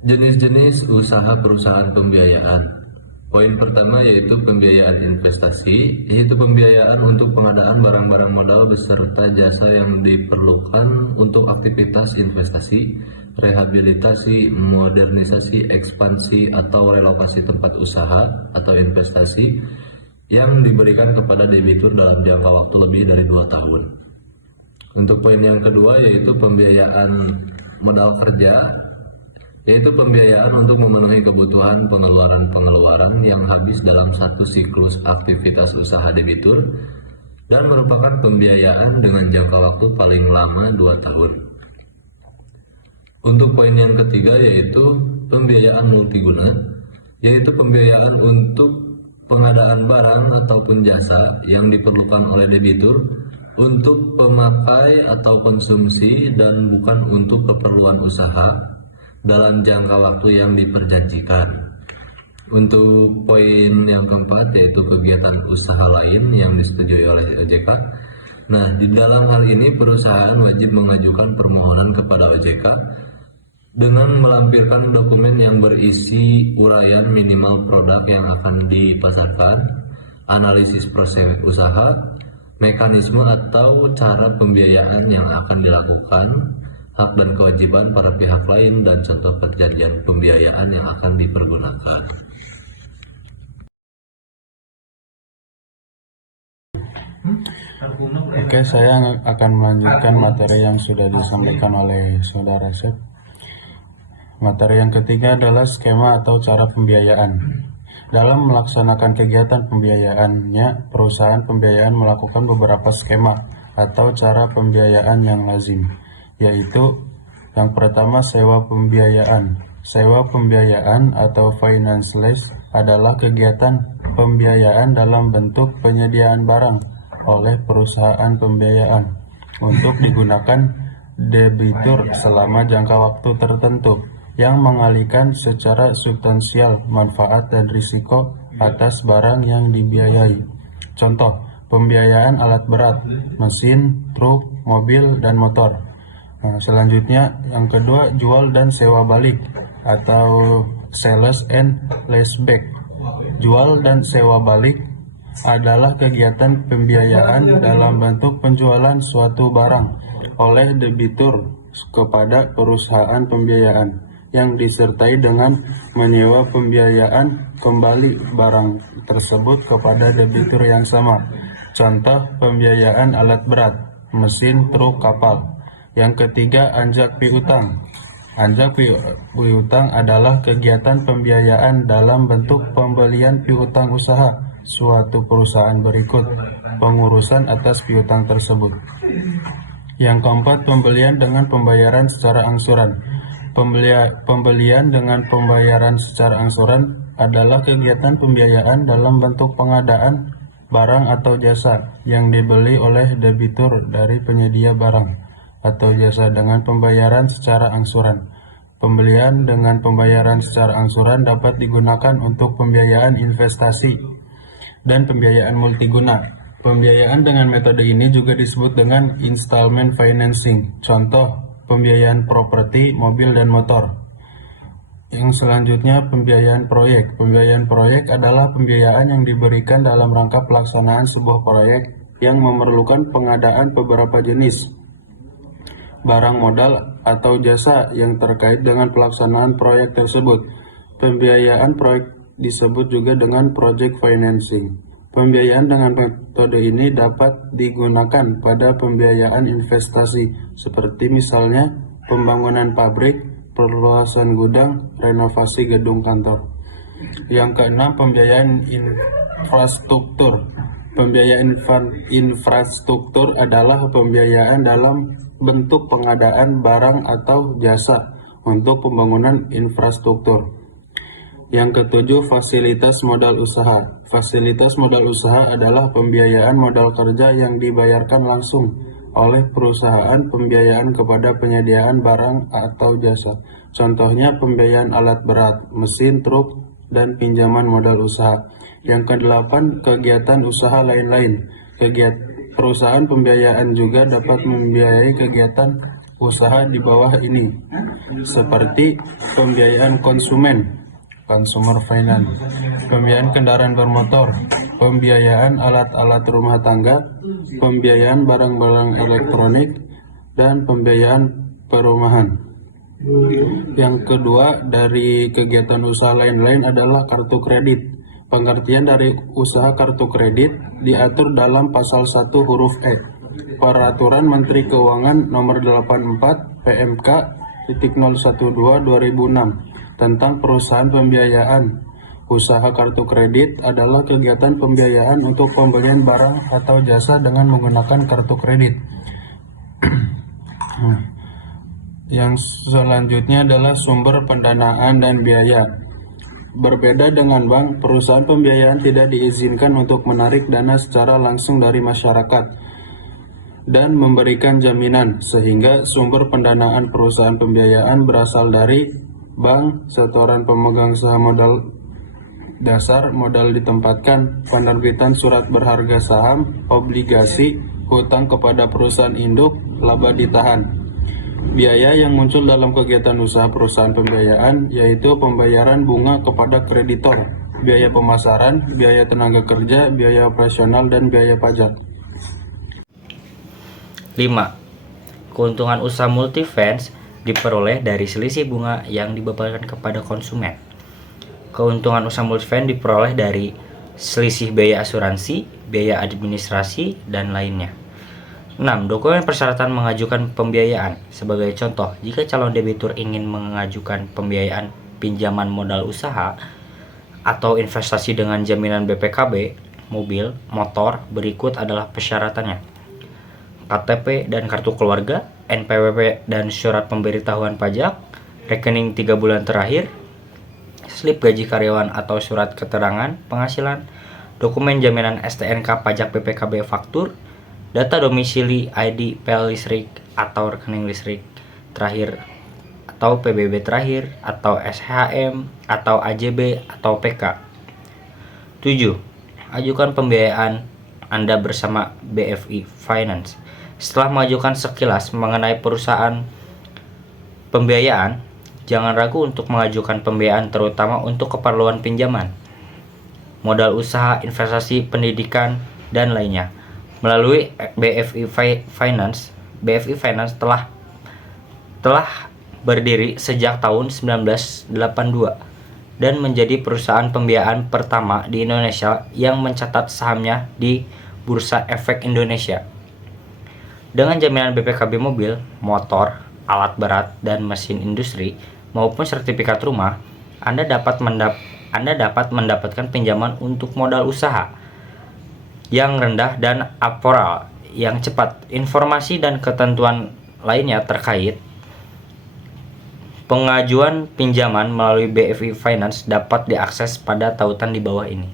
Jenis-jenis usaha perusahaan pembiayaan. Poin pertama yaitu pembiayaan investasi, yaitu pembiayaan untuk pengadaan barang-barang modal beserta jasa yang diperlukan untuk aktivitas investasi, rehabilitasi, modernisasi, ekspansi, atau relokasi tempat usaha atau investasi yang diberikan kepada debitur dalam jangka waktu lebih dari 2 tahun. Untuk poin yang kedua yaitu pembiayaan modal kerja, yaitu pembiayaan untuk memenuhi kebutuhan pengeluaran-pengeluaran yang habis dalam satu siklus aktivitas usaha debitur dan merupakan pembiayaan dengan jangka waktu paling lama 2 tahun. Untuk poin yang ketiga yaitu pembiayaan multiguna, yaitu pembiayaan untuk pengadaan barang ataupun jasa yang diperlukan oleh debitur untuk pemakai atau konsumsi dan bukan untuk keperluan usaha dalam jangka waktu yang diperjanjikan. Untuk poin yang keempat yaitu kegiatan usaha lain yang disetujui oleh OJK. Nah, di dalam hal ini perusahaan wajib mengajukan permohonan kepada OJK dengan melampirkan dokumen yang berisi uraian minimal produk yang akan dipasarkan, analisis proses usaha, mekanisme atau cara pembiayaan yang akan dilakukan, hak dan kewajiban para pihak lain, dan contoh perjanjian pembiayaan yang akan dipergunakan. Oke, saya akan melanjutkan materi yang sudah disampaikan oleh Saudara Sep. Materi yang ketiga adalah skema atau cara pembiayaan. Dalam melaksanakan kegiatan pembiayaannya, perusahaan pembiayaan melakukan beberapa skema atau cara pembiayaan yang lazim, yaitu yang pertama sewa pembiayaan. Sewa pembiayaan atau finance lease adalah kegiatan pembiayaan dalam bentuk penyediaan barang oleh perusahaan pembiayaan untuk digunakan debitur selama jangka waktu tertentu yang mengalihkan secara substansial manfaat dan risiko atas barang yang dibiayai. Contoh, pembiayaan alat berat, mesin, truk, mobil, dan motor. Nah, selanjutnya yang kedua, jual dan sewa balik atau sales and leaseback. Jual dan sewa balik adalah kegiatan pembiayaan dalam bentuk penjualan suatu barang oleh debitur kepada perusahaan pembiayaan yang disertai dengan menyewa pembiayaan kembali barang tersebut kepada debitur yang sama. Contoh pembiayaan alat berat, mesin, truk, kapal. Yang ketiga, anjak piutang. Anjak piutang adalah kegiatan pembiayaan dalam bentuk pembelian piutang usaha suatu perusahaan berikut pengurusan atas piutang tersebut. Yang keempat, pembelian dengan pembayaran secara angsuran. Pembelian dengan pembayaran secara angsuran adalah kegiatan pembiayaan dalam bentuk pengadaan barang atau jasa yang dibeli oleh debitur dari penyedia barang atau jasa dengan pembayaran secara angsuran. Pembelian dengan pembayaran secara angsuran dapat digunakan untuk pembiayaan investasi dan pembiayaan multiguna. Pembiayaan dengan metode ini juga disebut dengan installment financing. Contoh, pembiayaan properti, mobil, dan motor. Yang selanjutnya, pembiayaan proyek. Pembiayaan proyek adalah pembiayaan yang diberikan dalam rangka pelaksanaan sebuah proyek yang memerlukan pengadaan beberapa jenis barang modal atau jasa yang terkait dengan pelaksanaan proyek tersebut. Pembiayaan proyek disebut juga dengan project financing. Pembiayaan dengan metode ini dapat digunakan pada pembiayaan investasi, seperti misalnya pembangunan pabrik, perluasan gudang, renovasi gedung kantor. Yang keenam, pembiayaan infrastruktur. Pembiayaan infrastruktur adalah pembiayaan dalam bentuk pengadaan barang atau jasa untuk pembangunan infrastruktur. Yang ketujuh, fasilitas modal usaha. Fasilitas modal usaha adalah pembiayaan modal kerja yang dibayarkan langsung oleh perusahaan pembiayaan kepada penyediaan barang atau jasa. Contohnya pembiayaan alat berat, mesin, truk, dan pinjaman modal usaha. Yang kedelapan, kegiatan usaha lain-lain. Perusahaan pembiayaan juga dapat membiayai kegiatan usaha di bawah ini, seperti pembiayaan konsumen, consumer finance, pembiayaan kendaraan bermotor, pembiayaan alat-alat rumah tangga, pembiayaan barang-barang elektronik, dan pembiayaan perumahan. Yang kedua, dari kegiatan usaha lain-lain adalah kartu kredit. Pengertian dari usaha kartu kredit diatur dalam pasal 1 huruf E Peraturan Menteri Keuangan Nomor 84 PMK 012/2006 tentang perusahaan pembiayaan. Usaha kartu kredit adalah kegiatan pembiayaan untuk pembelian barang atau jasa dengan menggunakan kartu kredit. Yang selanjutnya adalah sumber pendanaan dan biaya. Berbeda dengan bank, perusahaan pembiayaan tidak diizinkan untuk menarik dana secara langsung dari masyarakat dan memberikan jaminan, sehingga sumber pendanaan perusahaan pembiayaan berasal dari bank, setoran pemegang saham modal dasar, modal ditempatkan, penerbitan surat berharga saham, obligasi, hutang kepada perusahaan induk, laba ditahan. Biaya yang muncul dalam kegiatan usaha perusahaan pembiayaan yaitu pembayaran bunga kepada kreditor, biaya pemasaran, biaya tenaga kerja, biaya operasional, dan biaya pajak. 5. Keuntungan usaha multi-finance diperoleh dari selisih bunga yang dibebankan kepada konsumen. Keuntungan usaha multi-finance diperoleh dari selisih biaya asuransi, biaya administrasi, dan lainnya. 6. Dokumen persyaratan mengajukan pembiayaan. Sebagai contoh, jika calon debitur ingin mengajukan pembiayaan pinjaman modal usaha atau investasi dengan jaminan BPKB, mobil, motor, berikut adalah persyaratannya: KTP dan kartu keluarga, NPWP dan surat pemberitahuan pajak, rekening 3 bulan terakhir, slip gaji karyawan atau surat keterangan penghasilan, dokumen jaminan STNK pajak BPKB faktur, data domisili ID PL listrik atau rekening listrik terakhir atau PBB terakhir atau SHM atau AJB atau PK. 7. Ajukan pembiayaan Anda bersama BFI Finance. Setelah mengajukan sekilas mengenai perusahaan pembiayaan, jangan ragu untuk mengajukan pembiayaan terutama untuk keperluan pinjaman, modal usaha, investasi, pendidikan, dan lainnya. Melalui BFI Finance, BFI Finance telah berdiri sejak tahun 1982 dan menjadi perusahaan pembiayaan pertama di Indonesia yang mencatat sahamnya di Bursa Efek Indonesia. Dengan jaminan BPKB mobil, motor, alat berat, dan mesin industri maupun sertifikat rumah, Anda dapat mendapatkan pinjaman untuk modal usaha yang rendah dan APR yang cepat. Informasi dan ketentuan lainnya terkait pengajuan pinjaman melalui BFI Finance dapat diakses pada tautan di bawah ini.